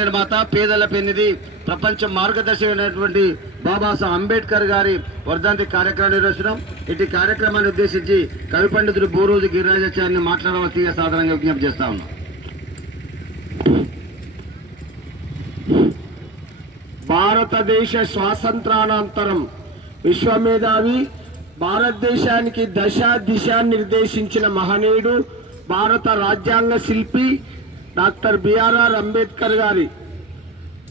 నిర్మాత పేదల పెన్నిది ప్రపంచ మార్గదర్శకమైనటువంటి బాబాసాహెబ్ అంబేద్కర్ గారి వర్ధంతి కార్యక్రమం నిర్వహించడం. ఇటు కార్యక్రమాన్ని ఉద్దేశించి కవి పండితుడు బోరోజు గిరిరాజాచార్యని మాట్లాడవలసిందిగా సాధారణంగా విజ్ఞప్తి చేస్తా ఉన్నాం. భారతదేశ స్వాతంత్రానంతరం విశ్వమేధావి, భారతదేశానికి దశ దిశ నిర్దేశించిన మహనీయుడు, భారత రాజ్యాంగ శిల్పి డాక్టర్ బిఆర్ఆర్ అంబేద్కర్ గారి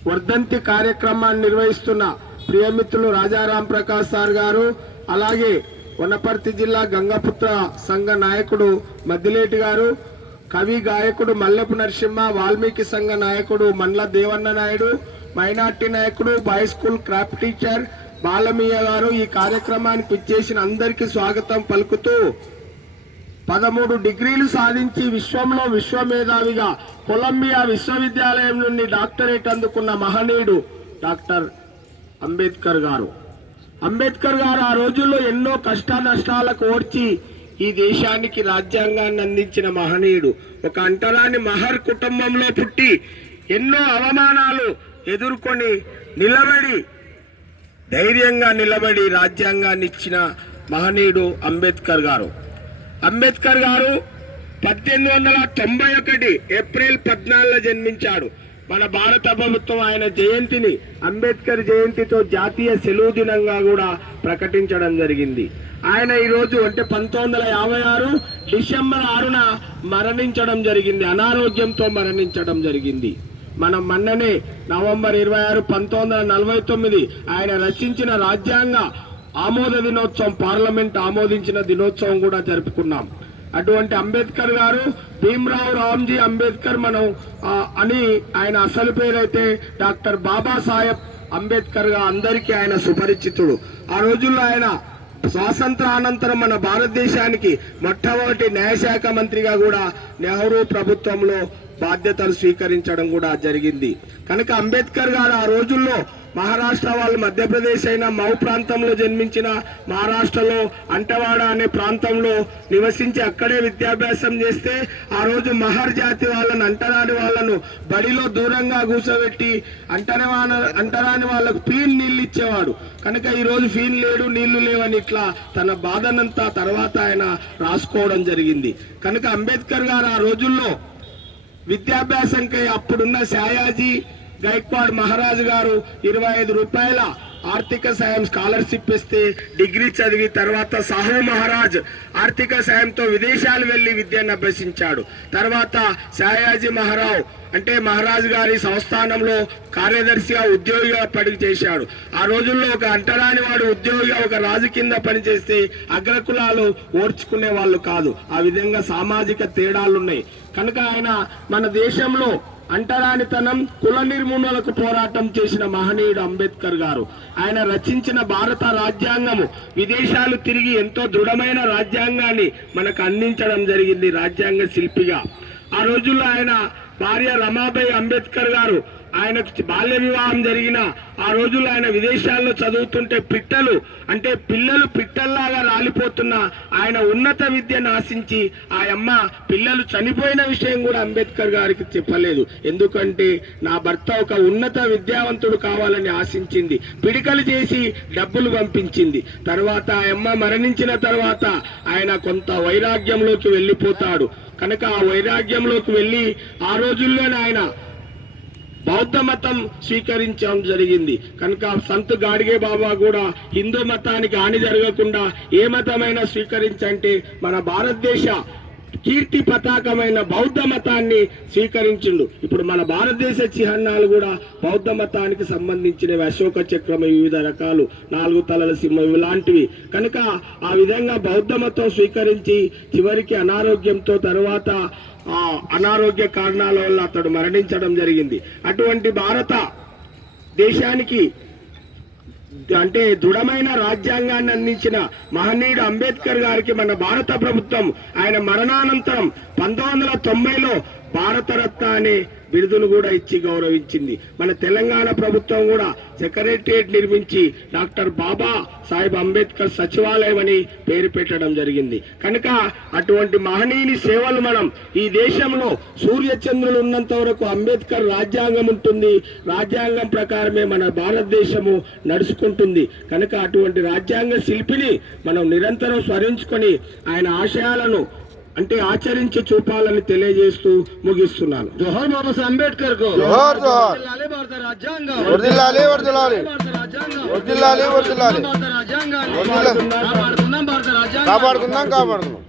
వర్ధంతి కార్యక్రమాన్ని నిర్వహిస్తున్న ప్రియమిత్రులు రాజారాం ప్రకాష్ సార్ గారు, అలాగే వనపర్తి జిల్లా గంగపుత్ర సంఘ నాయకుడు మద్దిలేటి గారు, కవి గాయకుడు మల్లెపు నరసింహ, వాల్మీకి సంఘ నాయకుడు మండ్ల దేవన్న నాయుడు, మైనార్టీ నాయకుడు, బాయ్ స్కూల్ క్రాఫ్ట్ టీచర్ బాలమీయ గారు ఈ కార్యక్రమానికి పిచ్చేసిన అందరికీ స్వాగతం పలుకుతూ 13 డిగ్రీలు సాధించి విశ్వంలో విశ్వమేధావిగా కొలంబియా విశ్వవిద్యాలయం నుండి డాక్టరేట్ అందుకున్న మహనీయుడు డాక్టర్ అంబేద్కర్ గారు. అంబేద్కర్ గారు ఆ రోజుల్లో ఎన్నో కష్ట నష్టాలకు ఓర్చి ఈ దేశానికి రాజ్యాంగాన్ని అందించిన మహనీయుడు. ఒక అంటరాని మహర్ కుటుంబంలో పుట్టి ఎన్నో అవమానాలు ఎదుర్కొని ధైర్యంగా నిలబడి రాజ్యాంగాన్ని ఇచ్చిన మహనీయుడు అంబేద్కర్ గారు. అంబేద్కర్ గారు 1891 ఏప్రిల్ 14 జన్మించాడు. మన భారత ప్రభుత్వం ఆయన జయంతిని అంబేద్కర్ జయంతితో జాతీయ సెలవు దినంగా కూడా ప్రకటించడం జరిగింది. ఆయన ఈరోజు అంటే 1956 డిసెంబర్ 6న మరణించడం జరిగింది. అనారోగ్యంతో మరణించడం జరిగింది. మనం మొన్ననే నవంబర్ 26, 1949 ఆయన రచించిన రాజ్యాంగ ఆమోద దినోత్సవం, పార్లమెంట్ ఆమోదించిన దినోత్సవం కూడా జరుపుకున్నాం. అటువంటి అంబేద్కర్ గారు భీమ్రావ్ రామ్జీ అంబేద్కర్ అని ఆయన అసలు పేరైతే డాక్టర్ బాబాసాహెబ్ అంబేద్కర్ గా అందరికీ ఆయన సుపరిచితుడు. ఆ రోజుల్లో ఆయన స్వాతంత్ర అనంతరం మన భారతదేశానికి మొట్టమొదటి న్యాయశాఖ మంత్రిగా కూడా నెహ్రూ ప్రభుత్వంలో బాధ్యతలు స్వీకరించడం కూడా జరిగింది. కనుక అంబేద్కర్ గారు ఆ రోజుల్లో మహారాష్ట్ర వాళ్ళు మధ్యప్రదేశ్ అయిన మౌ ప్రాంతంలో జన్మించిన మహారాష్ట్రలో అంటవాడ అనే ప్రాంతంలో నివసించి అక్కడే విద్యాభ్యాసం చేస్తే ఆ రోజు మహర్ జాతి వాళ్ళను, అంటరాని వాళ్ళను బడిలో దూరంగా కూర్చోబెట్టి అంటరాని వాళ్ళకు ఫీన్ నీళ్ళు ఇచ్చేవాడు. కనుక ఈరోజు ఫీన్ లేడు, నీళ్లు లేవని ఇట్లా తన బాధనంతా తర్వాత ఆయన రాసుకోవడం జరిగింది. కనుక అంబేద్కర్ గారు ఆ రోజుల్లో విద్యాభ్యాసంకై అప్పుడున్న శాయాజీ గైక్వాడ్ మహారాజు గారు 25 రూపాయల ఆర్థిక సాయం స్కాలర్షిప్ ఇస్తే డిగ్రీ చదివి తర్వాత సాహు మహారాజ్ ఆర్థిక సాయంతో విదేశాలు వెళ్లి విద్యను అభ్యసించాడు. తర్వాత శాయాజీ మహారాజు గారి సంస్థానంలో కార్యదర్శిగా ఉద్యోగిగా పనిచేశాడు. ఆ రోజుల్లో ఒక అంటరాని వాడు ఉద్యోగిగా ఒక రాజు కింద పనిచేస్తే అగ్రకులాలు ఓర్చుకునే వాళ్ళు కాదు. ఆ విధంగా సామాజిక తేడాలున్నాయి. కనుక ఆయన మన దేశంలో అంటరానితనం, కుల నిర్మూలనకు పోరాటం చేసిన మహనీయుడు అంబేద్కర్ గారు. ఆయన రచించిన భారత రాజ్యాంగము విదేశాలు తిరిగి ఎంతో దృఢమైన రాజ్యాంగాన్ని మనకు అందించడం జరిగింది రాజ్యాంగ శిల్పిగా. ఆ రోజుల్లో ఆయన భార్య రమాబాయి అంబేద్కర్ గారు, ఆయనకు బాల్య వివాహం జరిగిన ఆ రోజుల్లో ఆయన విదేశాల్లో చదువుతుంటే పిల్లలు పిట్టల్లాగా రాలిపోతున్న ఆయన ఉన్నత విద్యను ఆశించి ఆ అమ్మ పిల్లలు చనిపోయిన విషయం కూడా అంబేద్కర్ గారికి చెప్పలేదు. ఎందుకంటే నా భర్త ఒక ఉన్నత విద్యావంతుడు కావాలని ఆశించింది. పిడికలు చేసి డబ్బులు పంపించింది. తర్వాత ఆ అమ్మ మరణించిన తర్వాత ఆయన కొంత వైరాగ్యంలోకి వెళ్ళిపోతాడు. కనుక ఆ వైరాగ్యంలోకి వెళ్ళి ఆ రోజుల్లోనే ఆయన బౌద్ధ మతం స్వీకరించడం జరిగింది. కనుక సంత్ గాడ్గే బాబా కూడా హిందూ మతానికి హాని జరగకుండా ఏ మతమైనా స్వీకరించంటే మన భారతదేశ కీర్తి పతాకమైన బౌద్ధ మతాన్ని స్వీకరించిండు. ఇప్పుడు మన భారతదేశ చిహ్నాలు కూడా బౌద్ధ మతానికి సంబంధించినవి. అశోక చక్రం, వివిధ రకాలు, 4 తలల సింహం ఇలాంటివి. కనుక ఆ విధంగా బౌద్ధ మతం స్వీకరించి చివరికి అనారోగ్యంతో తర్వాత అనారోగ్య కారణాల వల్ల అతడు మరణించడం జరిగింది. అటువంటి భారత దేశానికి అంటే దృఢమైన రాజ్యాంగాన్ని అందించిన మహనీయుడు అంబేద్కర్ గారికి మన భారత ప్రభుత్వం ఆయన మరణానంతరం 1990లో భారతరత్న అనే బిరుదును కూడా ఇచ్చి గౌరవించింది. మన తెలంగాణ ప్రభుత్వం కూడా సెక్రటేరియట్ నిర్మించి డాక్టర్ బాబా సాహెబ్ అంబేద్కర్ సచివాలయం అని పేరు పెట్టడం జరిగింది. కనుక అటువంటి మహనీయుని సేవలు మనం ఈ దేశంలో సూర్యచంద్రులు ఉన్నంత వరకు అంబేద్కర్ రాజ్యాంగం ఉంటుంది. రాజ్యాంగం ప్రకారమే మన భారతదేశము నడుచుకుంటుంది. కనుక అటువంటి రాజ్యాంగ శిల్పిని మనం నిరంతరం స్మరించుకొని ఆయన ఆశయాలను అంటే ఆచరించి చూపాలని తెలియజేస్తూ ముగిస్తున్నాను. జోహార్ బాబాసాహెబ్ అంబేద్కర్ కు జోహార్ జోహార్. వర్ధిల్లాలి భారత రాజ్యాంగం. వర్ధిల్లాలి వర్ధిల్లాలి. భారత రాజ్యాంగం. వర్ధిల్లాలి వర్ధిల్లాలి. భారత రాజ్యాంగాన్ని వర్ధిల్లాలి. కాపాడుకుందాం భారత రాజ్యాంగం. కాపాడుకుందాం కాపాడుకుందాం.